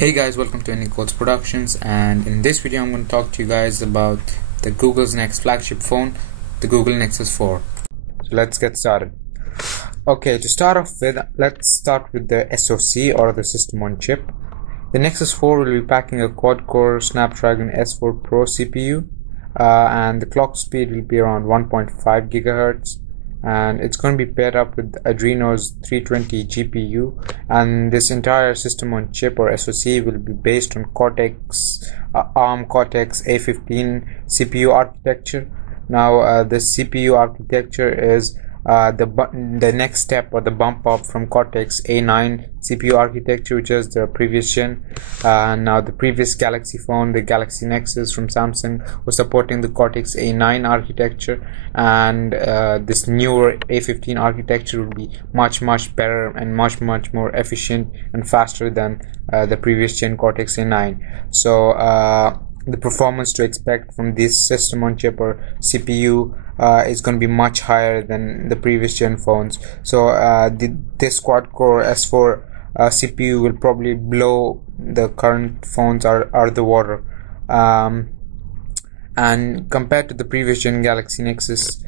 Hey guys, welcome to Nicole's Productions, and in this video I'm going to talk to you guys about the Google's next flagship phone, the Google Nexus 4. So let's get started. Okay, to start off with, let's start with the SoC, or the system on chip. The Nexus 4 will be packing a quad-core Snapdragon S4 Pro CPU, and the clock speed will be around 1.5 GHz. And it's going to be paired up with Adreno's 320 GPU, and this entire system on chip, or SoC, will be based on ARM Cortex A15 CPU architecture. Now this CPU architecture is the next step, or the bump up from Cortex A9 CPU architecture, which is the previous gen. Now the previous Galaxy phone, the Galaxy Nexus from Samsung, was supporting the Cortex A9 architecture, and this newer A15 architecture will be much better and much more efficient and faster than the previous gen Cortex A9. So the performance to expect from this system on chip, or CPU, is going to be much higher than the previous gen phones. So this quad-core S4 CPU will probably blow the current phones out of the water. And compared to the previous gen Galaxy Nexus,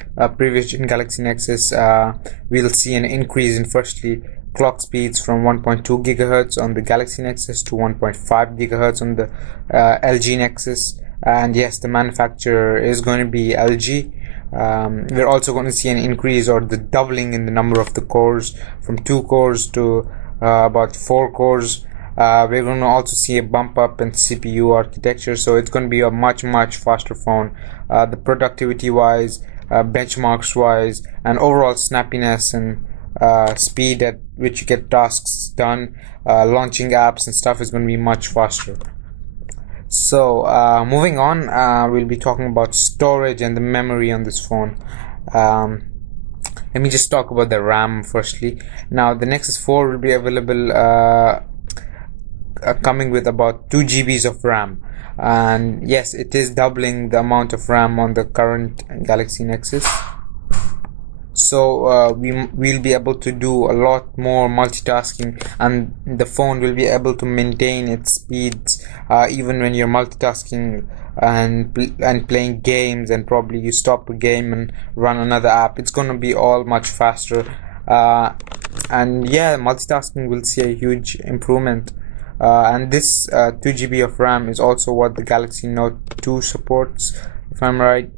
we'll see an increase in, firstly, clock speeds from 1.2 GHz on the Galaxy Nexus to 1.5 GHz on the LG Nexus. And yes, the manufacturer is going to be LG. We're also going to see an increase, or the doubling, in the number of the cores, from 2 cores to about 4 cores. We're going to also see a bump up in CPU architecture, so it's going to be a much faster phone. The productivity wise, benchmarks wise, and overall snappiness and speed at which you get tasks done, launching apps and stuff, is going to be much faster. So moving on, we'll be talking about storage and the memory on this phone. Let me just talk about the RAM firstly. Now the Nexus 4 will be available coming with about 2 GB of RAM, and yes, it is doubling the amount of RAM on the current Galaxy Nexus. So we'll be able to do a lot more multitasking, and the phone will be able to maintain its speeds even when you're multitasking and playing games, and probably you stop a game and run another app. It's going to be all much faster, and yeah, multitasking will see a huge improvement. And this 2 GB of RAM is also what the Galaxy Note 2 supports, if I'm right.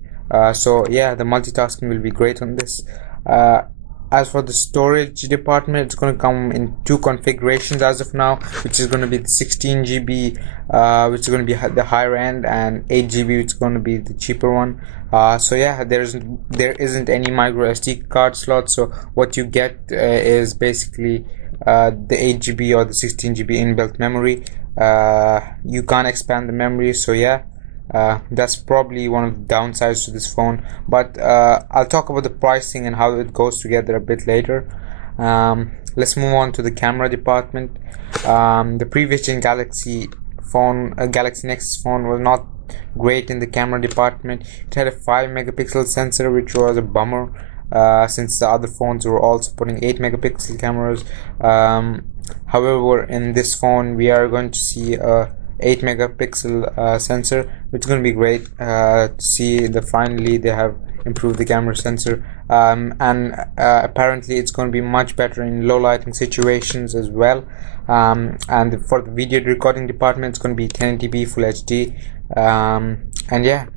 So yeah, the multitasking will be great on this. As for the storage department, it's going to come in 2 configurations as of now, which is going to be the 16 GB, which is going to be the higher end, and 8 GB, which is going to be the cheaper one. So yeah, there isn't any micro SD card slot, so what you get is basically the 8 GB or the 16 GB inbuilt memory. You can't expand the memory, so yeah, that's probably one of the downsides to this phone. But I'll talk about the pricing and how it goes together a bit later. Let's move on to the camera department. The previous gen Galaxy Nexus phone was not great in the camera department. It had a 5 megapixel sensor, which was a bummer, since the other phones were also putting 8 megapixel cameras. However, in this phone we are going to see a 8 megapixel sensor, which is going to be great to see that finally they have improved the camera sensor, and apparently it's going to be much better in low lighting situations as well. And for the video recording department, it's going to be 1080p Full HD, and yeah,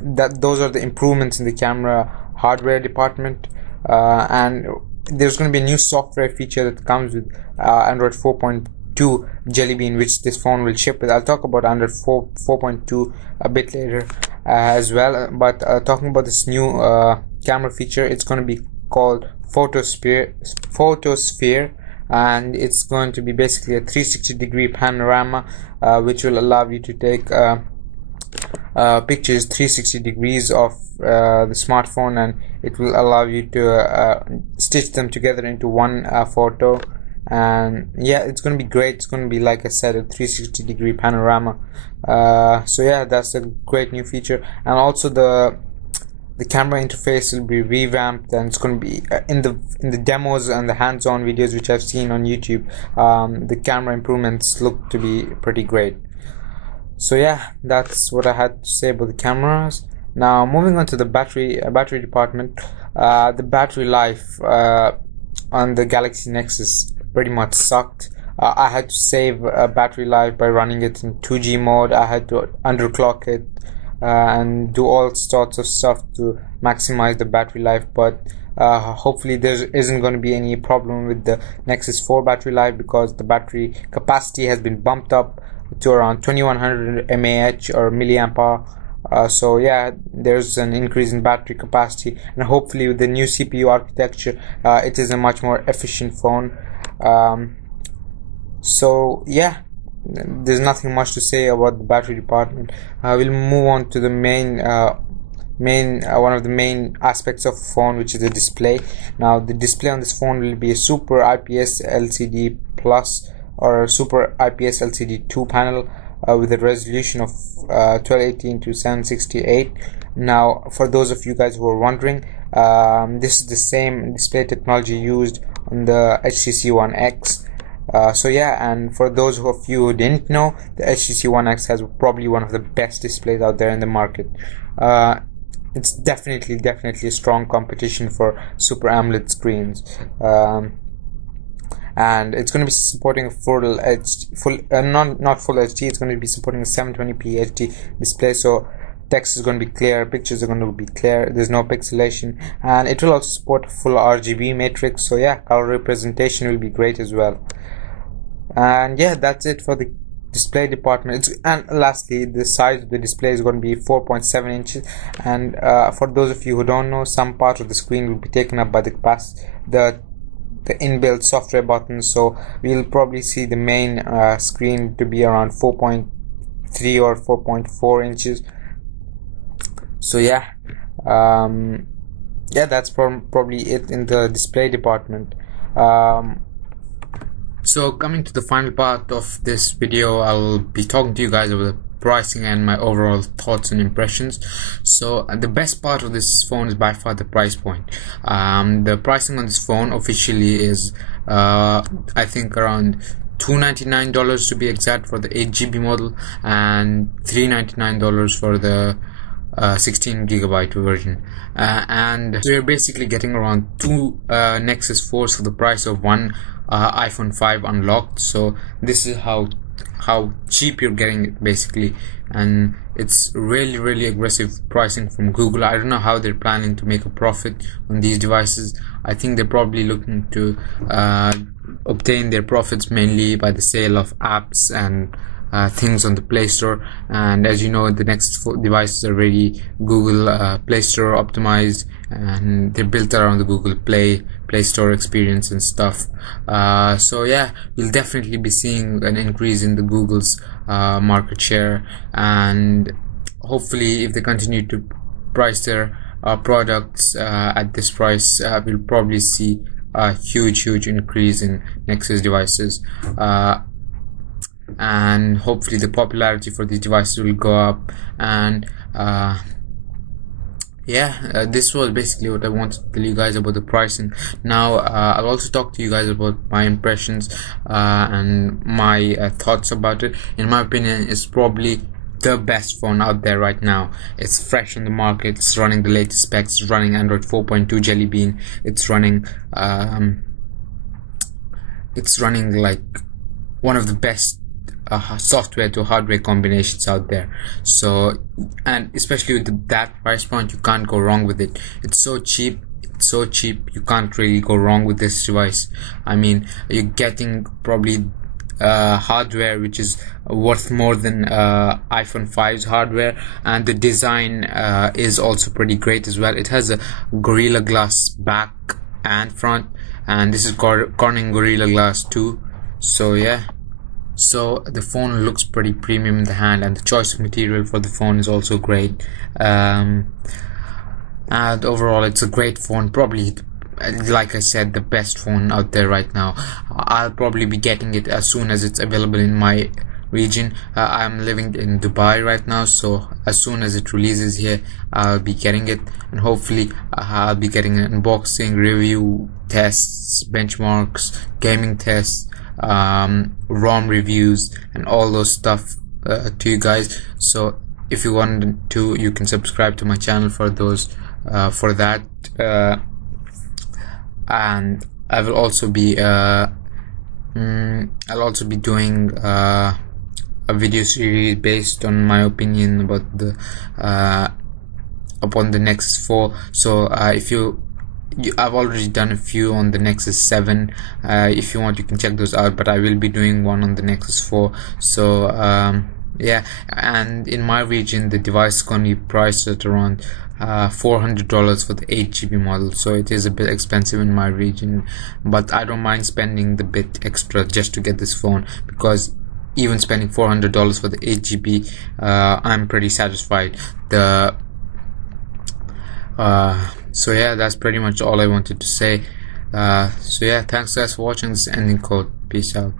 those are the improvements in the camera hardware department. And there's going to be a new software feature that comes with Android 4.2 Jelly Bean, which this phone will ship with. I'll talk about Android 4.2 a bit later as well. But talking about this new camera feature, it's going to be called Photosphere, and it's going to be basically a 360-degree panorama, which will allow you to take pictures 360 degrees of the smartphone, and it will allow you to stitch them together into one photo. And yeah, it's going to be great. It's going to be, like I said, a 360-degree panorama. So yeah, that's a great new feature. And also the the camera interface will be revamped, and it's going to be in the demos and the hands-on videos which I've seen on YouTube. The camera improvements look to be pretty great. So yeah, that's what I had to say about the cameras. Now moving on to the battery department. The battery life on the Galaxy Nexus pretty much sucked. I had to save battery life by running it in 2G mode. I had to underclock it and do all sorts of stuff to maximize the battery life, but hopefully there isn't going to be any problem with the Nexus 4 battery life, because the battery capacity has been bumped up to around 2100 mAh or milliamp hour. So yeah, there's an increase in battery capacity, and hopefully with the new CPU architecture it is a much more efficient phone. So yeah, there's nothing much to say about the battery department. We'll move on to the main one of the main aspects of phone, which is the display. Now the display on this phone will be a Super IPS LCD Plus or Super IPS LCD 2 panel with a resolution of 1280 to 768. Now for those of you guys who are wondering, this is the same display technology used on the HTC One X. So yeah, and for those of you who didn't know, the HTC One X has probably one of the best displays out there in the market. It's definitely a strong competition for Super AMOLED screens. And it's going to be supporting not full HD. It's going to be supporting a 720p HD display, so text is going to be clear, pictures are going to be clear, there's no pixelation, and it will also support full RGB matrix. So yeah, color representation will be great as well. And yeah, that's it for the display department. And lastly, the size of the display is going to be 4.7 inches, and for those of you who don't know, some part of the screen will be taken up by the inbuilt software buttons, so we'll probably see the main screen to be around 4.3 or 4.4 inches. So yeah, that's probably it in the display department. So coming to the final part of this video, I'll be talking to you guys about the pricing and my overall thoughts and impressions. So the best part of this phone is by far the price point. The pricing on this phone officially is I think around $299 to be exact for the 8GB model, and $399 for the 16GB version, and we're basically getting around two Nexus 4s for the price of one iPhone 5 unlocked. So this is how cheap you're getting it basically, and it's really aggressive pricing from Google. I don't know how they're planning to make a profit on these devices. I think they're probably looking to obtain their profits mainly by the sale of apps and things on the Play Store. And as you know, the Nexus 4 devices are already Google Play Store optimized, and they're built around the Google Play Store experience and stuff. So yeah, we'll definitely be seeing an increase in the Google's market share, and hopefully if they continue to price their products at this price, we'll probably see a huge increase in Nexus devices, and hopefully the popularity for these devices will go up. And this was basically what I wanted to tell you guys about the pricing. Now I'll also talk to you guys about my impressions and my thoughts about it. In my opinion, it's probably the best phone out there right now. It's fresh on the market, it's running the latest specs, it's running Android 4.2 Jelly Bean, it's running like one of the best software to hardware combinations out there. So, and especially with that price point, you can't go wrong with it. It's so cheap, you can't really go wrong with this device. I mean, you're getting probably hardware which is worth more than iPhone 5's hardware, and the design is also pretty great as well. It has a Gorilla Glass back and front, and this is Corning Gorilla Glass 2. So yeah, so the phone looks pretty premium in the hand, and the choice of material for the phone is also great. And overall, it's a great phone, probably, like I said, the best phone out there right now. I'll probably be getting it as soon as it's available in my region. I'm living in Dubai right now, so as soon as it releases here, I'll be getting it, and hopefully I'll be getting an unboxing, review, tests, benchmarks, gaming tests, ROM reviews, and all those stuff to you guys. So if you want to, you can subscribe to my channel for those, for that, and I will also be I'll also be doing a video series based on my opinion about the upon the Nexus 4. So if I've already done a few on the Nexus 7. If you want, you can check those out, but I will be doing one on the Nexus 4. So yeah, and in my region the device is going to be priced at around $400 for the 8GB model, so it is a bit expensive in my region, but I don't mind spending the bit extra just to get this phone, because even spending $400 for the 8GB, I'm pretty satisfied. So yeah, that's pretty much all I wanted to say. So yeah, thanks guys for watching. This ending code. Peace out.